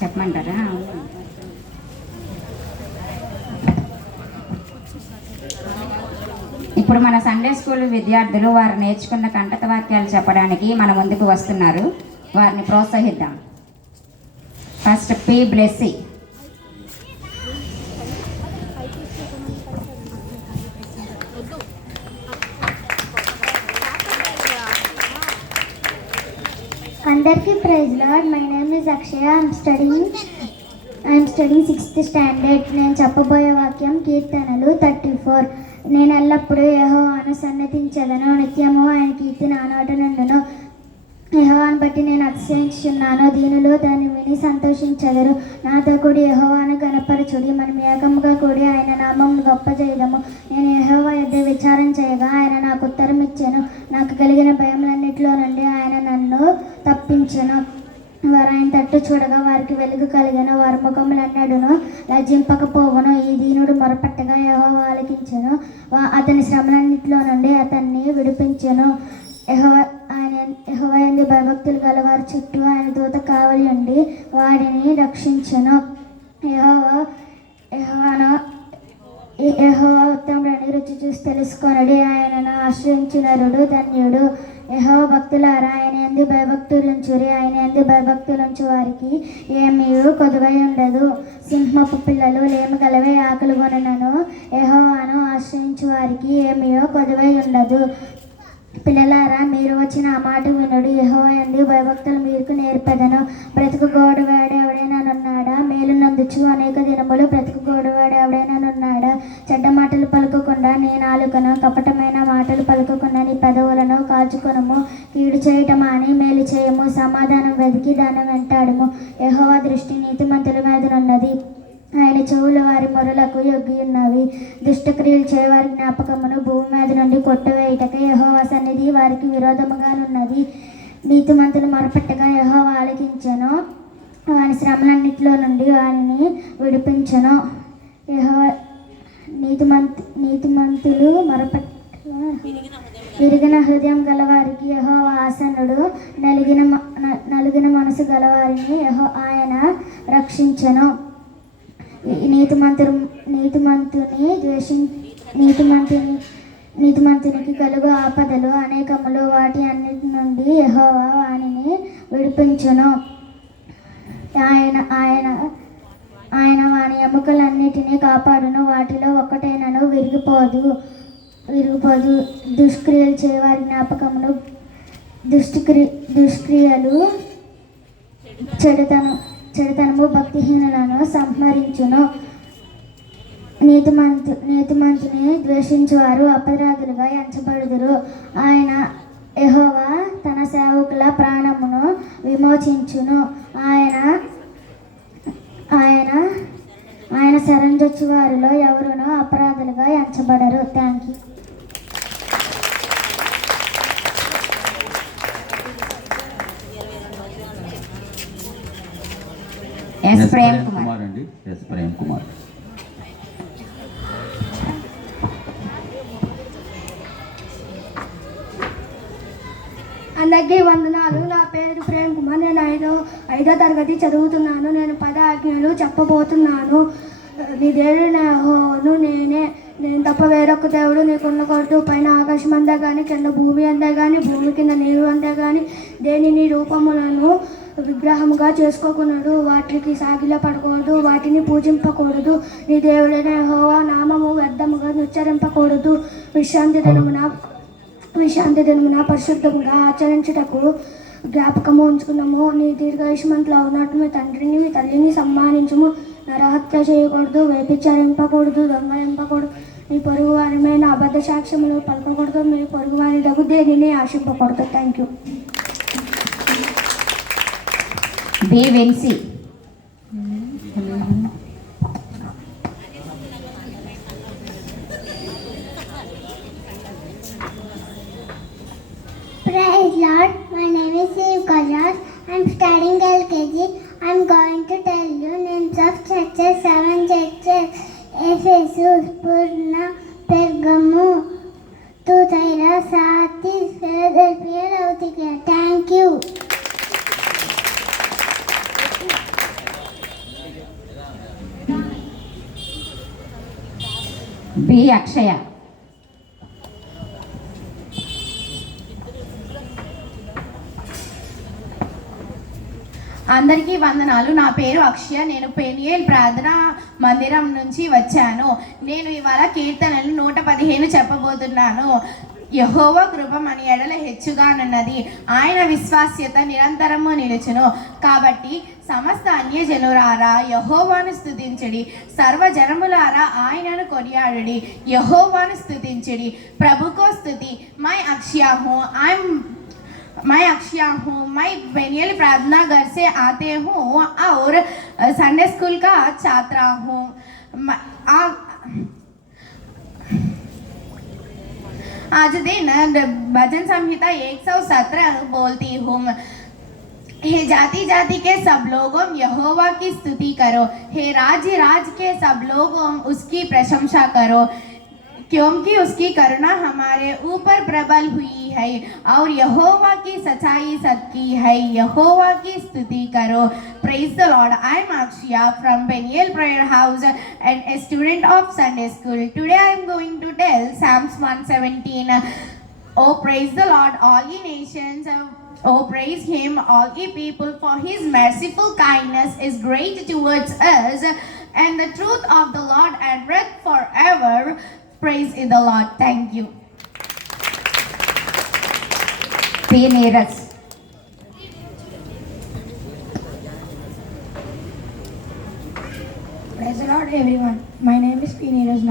చెప్పమంటారా? ఇప్పుడు మన సండే స్కూల్ విద్యార్థులు వారు నేర్చుకున్న కంఠత వాక్యాలు చెప్పడానికి మన ముందుకు వస్తున్నారు. వారిని ప్రోత్సహిద్దాం. First P Blessy. అందరికీ praise Lord. My name is Akshaya. I'm studying 6th standard. నేను చెప్పబోయే వాక్యం కీర్తనలు 34. నేను ఎల్లప్పుడూ యెహోవాను సన్నతించెదను, నిత్యము ఆయన కీర్తి నా నోట నుండును. యెహోవాను బట్టి నేను అతిశయించుచున్నాను, దీనులు దాన్ని విని సంతోషించెదరు. నాతో కూడి యెహోవాను గణపరచుడి, మనం ఏకముగా కూడి ఆయన నామమును గొప్ప చేయదము. నేను యెహోవా యొద్ద విచారం చేయగా ఆయన నాకు ఉత్తరం ఇచ్చెను. నాకు కలిగిన భయములన్నిటిలో నుండి ఆయన నన్ను తప్పించెను. వారు ఆయన తట్టు చూడగా వారికి వెలుగు కలిగెను, వారి ముఖములన్నడును లజ్జింపకపోవును. ఈ దీనుడు మొరపెట్టగా యెహోవా ఆలకించెను, అతని శ్రమలన్నిటిలో నుండి అతన్ని విడిపించెను. యెహోవా యందు భయభక్తులు గల వారి చుట్టూ ఆయన దూత కావలి ఉండి వారిని రక్షించెను. యెహోవా ఉత్తముడని రుచి చూసి తెలుసుకొనుడి, ఆయనను ఆశ్రయించునరుడు ధన్యుడు. యెహోవా భక్తులారా, ఆయన యందు భయభక్తులుంచురి, ఆయన యందు భయభక్తులుంచు వారికి ఏమీ కొదువై ఉండదు. సింహపు పిల్లలు లేమి గలవై ఆకలి కొనను, యెహోవాను ఆశ్రయించు వారికి ఏమీ కొదువై ఉండదు. పిల్లలారా, మీరు వచ్చిన ఆ మాట వినుడు, యెహోవా యందు భయభక్తులు మీకు నేర్పెదను. బ్రతుకు గోడువాడు ఎవడైనానున్నాడా? మేలు నందుచు అనేక దినములు బ్రతుకు గోడువాడు ఎవడైనానున్నాడా? చెడ్డ మాటలు పలుకకుండా నీ నాలుకను, కపటమైన మాటలు పలుకకుండా నీ పెదవులను కాచుకొనుము. కీడు చేయటం అని మేలు చేయము, సమాధానం వెతికి దాన్ని వెంటాడుము. యెహోవా దృష్టి నీతిమంతుల మీదనున్నది, ఆయన చెవులు వారి మొరలకు యొగ్గి ఉన్నవి. దుష్టక్రియలు చేయవారి జ్ఞాపకమును భూమి మీద నుండి కొట్టివేయుటకై యెహోవా సన్నిధి వారికి విరోధముగానున్నది. నీతిమంతులు మొరపెట్టగా యెహోవా ఆలకించెను, వారి శ్రమలన్నిటిలో నుండి వారిని విడిపించెను. నీతిమంతులు మొరపెట్టగా విరిగిన హృదయం గలవారికి యెహోవా ఆసన్నుడు, నలిగిన మనసు గలవారిని ఆయన రక్షించెను. నీతిమంతునికి కలుగు ఆపదలు అనేకములు, వాటి అన్నిటి నుండి యెహోవా వానిని విడిపించును. ఆయన వాని ఎముకలన్నిటినీ కాపాడును, వాటిలో ఒక్కటైనను విరిగిపోదు. దుష్క్రియలు చేయవారి జ్ఞాపకమును, దుష్క్రియలు చెడుతనము భక్తిహీనులను సంహరించును. నీతిమంతుని ద్వేషించువారు అపరాధులుగా ఎంచబడుదురు. యెహోవా తన సేవకుల ప్రాణమును విమోచించును. ఆయన శరణొచ్చు వారిలో ఎవరునూ అపరాధులుగా ఎంచబడరు. Thank you. ప్రేమ్ కుమార్ అండి. ప్రేమ్ కుమార్. అందరికీ వందనాలు. నా పేరు ప్రేమ్ కుమార్. నేను ఐదో తరగతి చదువుతున్నాను. నేను 10 ఆజ్ఞలు చెప్పబోతున్నాను. నీ దేవుడు యెహోవాను నేను తప్ప వేరొక దేవుడు నీకుండకూడదు. పైన ఆకాశం అంతా కానీ, కింద భూమి అంతా కానీ, భూమి కింద నీరు అంతా కానీ దేనిని రూపములను విగ్రహముగా చేసుకోకున్నాడు. వాటికి సాగిల పడకూడదు, వాటిని పూజింపకూడదు. నీ దేవుడైన యెహోవా నామము వ్యర్థముగా ఉచ్చరింపకూడదు. విశ్రాంతి దినమున పరిశుద్ధముగా ఆచరించుటకు జ్ఞాపకము ఉంచుకున్నాము. నీ దీర్ఘాయుష్మంతులు అవునట్టు మీ తండ్రిని మీ తల్లిని సమ్మానించుము. నరహత్య చేయకూడదు, వ్యభిచరింపకూడదు, దొంగలింపకూడదు. నీ పొరుగు వారి మీద అబద్ధ సాక్ష్యములు పలకకూడదు. మీ పొరుగు వారి దగ్గర దేనిని ఆశింపకూడదు. Thank you. B Vency. Praise Lord. My name is Steve Kajas. I'm studying LKG. I'm going to tell you names of churches, 7 churches: Ephesus, Smyrna, Pergamo, Thyatira, Sardis, Philadelphia, Laodicea. Thank you. అక్షయ. అందరికీ వందనాలు. నా పేరు అక్షయ. నేను పెనియేల్ ప్రార్థనా మందిరం నుంచి వచ్చాను. నేను ఇవాళ కీర్తనలు 115 చెప్పబోతున్నాను. యెహోవా కృప మన ఎడల హెచ్చుగానున్నది, ఆయన విశ్వాస్యత నిరంతరము నిలుచును. కాబట్టి సమస్త అన్యజనులారా యెహోవాను స్తుతించుడి, సర్వజనములారా ఆయనను కొనియాడుడి. యెహోవాను స్తుతించుడి, ప్రభుకో స్తుతి. मैं अक्षया हूँ, मैं बेनियल प्रार्थना घर से आते हूँ और संडे स्कूल का छात्रा हूँ. आज दिन भजन संहिता 117 बोलती हूँ, हे जाति जाति के सब लोगों यहोवा की स्तुति करो, हे राज्य राज्य के सब लोगों उसकी प्रशंसा करो, क्योंकि उसकी करुणा हमारे ऊपर प्रबल हुई है और यहोवा की सच्चाई सच्ची है. यहोवा की स्तुति करो. Praise the Lord. I am Akshya from Peniel Prayer House and a student of Sunday School. Today I am going to tell Psalms 117. Oh, praise the Lord, all ye nations. Oh, praise him, all ye people, for his merciful kindness is great towards us, and the truth of the Lord endureth forever. Praise in the Lord. Thank you. P Neeraj. Praise the Lord, everyone. My name is P. Neeraj.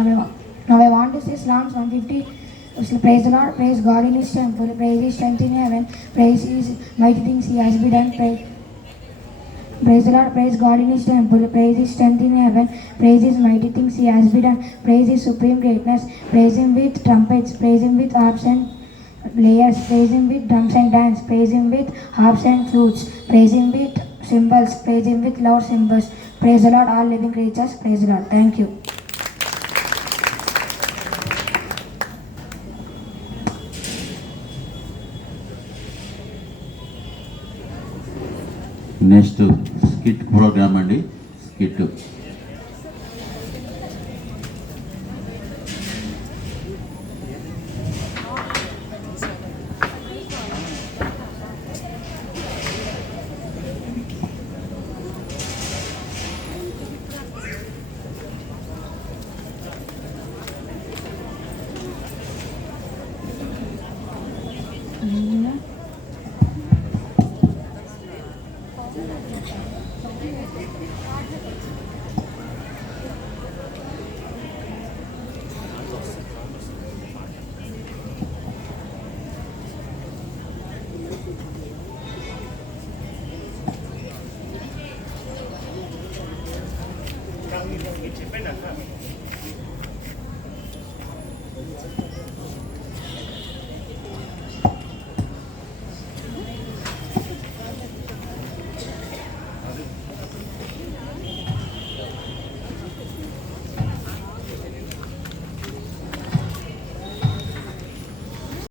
Now I want to say Psalms 150. Praise the Lord, praise God in his temple, praise his strength in heaven, praise his mighty things he has done. Praise the Lord, praise God in his temple, praise his strength in heaven, praise his mighty things he has done, praise his supreme greatness, praise him with trumpets, praise him with harps and lyres, praise him with drums and dance, praise him with harps and flutes, praise him with cymbals, praise him with loud cymbals. Praise the Lord, all living creatures, praise the Lord. Thank you. Next skit program అండి. Skit చెప్పండి అక్క.